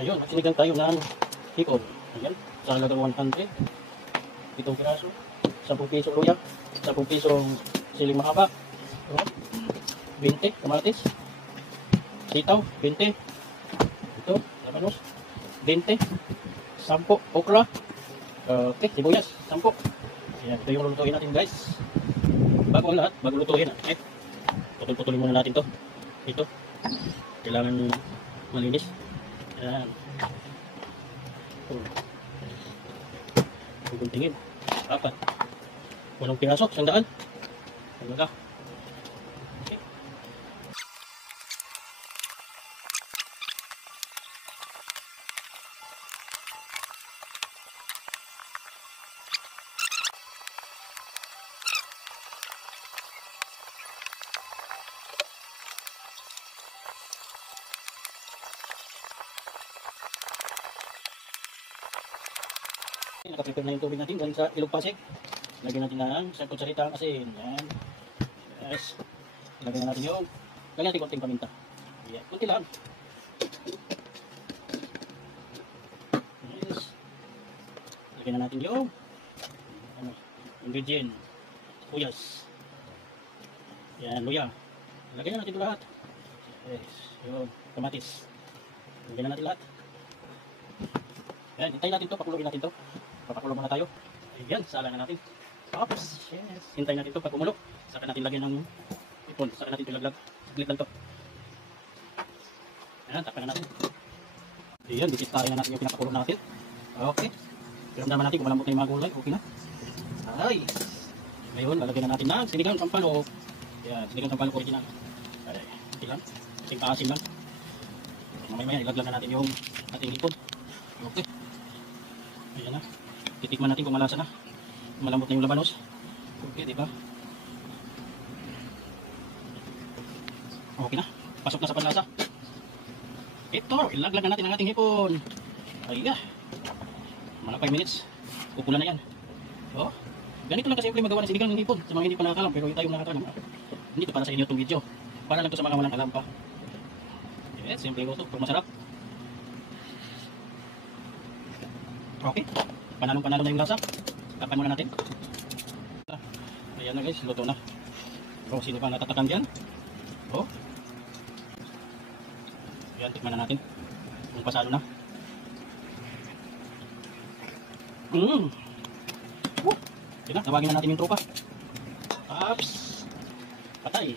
Ayun, sinigang tayo ng hipon. Ayan, sa halagang 100. 7 piraso. 10 piso luya. 10 pisong siling mahaba. 20 kamatis. Sitaw, 20. Ito, labanos. 20. 10 okra. Okay, sibuyas, 10. Ayan, ito yung lulutuin natin guys. Bago ang lahat, bago lutuin. Okay, putol-putulin muna natin to. Ito, kailangan malinis. Ayan. Pupuntingin. 4. 8 piraso, 100. Ano ka? Okay. Nakaprepare na yung tubig natin galing sa Ilog Pasig. Lagyan natin ng isang kutsarita ng asin. Yan. Yes. Lagyan natin yung lagyan natin konting paminta. Yan. Kunti lang. Yes. Lagyan na natin yung ingredient. Sibuyas. Yan. Luya. Lagyan na natin ito lahat. Yes. Yung kamatis. Lagyan na natin lahat. Yan. Hintayin natin ito. Pakulogin natin ito. Papakulo muna tayo. Ayan, sala na natin. Oops, yes. Hintayin natin ito pag umulo. Saka natin lagyan ng ipon. Saka natin ilaglag. Saglit lang ito. Ayan, tapan na natin. Ayan, bisitahin na natin yung pinapakulo natin. Okay. Piramdaman natin kung malambot na yung mga gulay. Okay na. Ay. Ngayon, lalagyan na natin ng sinigang sampalok. Ayan, sinigang sampalok original. Ay, okay lang. Kasing paasim lang. Mamaya, ilaglag na natin yung ating ipon. Okay. Ayan na. Titikman natin kung malasa na. Malambot na yung labanos. Okay, diba? Okay na. Pasok na sa panlasa. Ito, ilaglag na natin ang ating hipon. Ayan. Mga 5 minutes. Kukulan na yan. Oh, ganito lang kasi yung magawa ng sinigang ng hipon. Sa mga hindi pa nakakalam, pero yung tayong nakakalam. Hindi ito para sa inyo itong video. Para lang ito sa mga walang alam pa. Yes, simple ito. Pag masarap. Okay. Panalong-panalo na yung lasa. Tapan muna natin. Ayan na guys, luto na. So, sino pa natatakan dyan? Oh. Ayan, tikman na natin. Kung pasalo na. Ayan na, tawagin na natin yung tropa. Oops. Patay.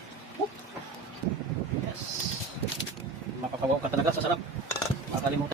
Yes. Mapapawaw ka talaga sa sarap. Makalimutan.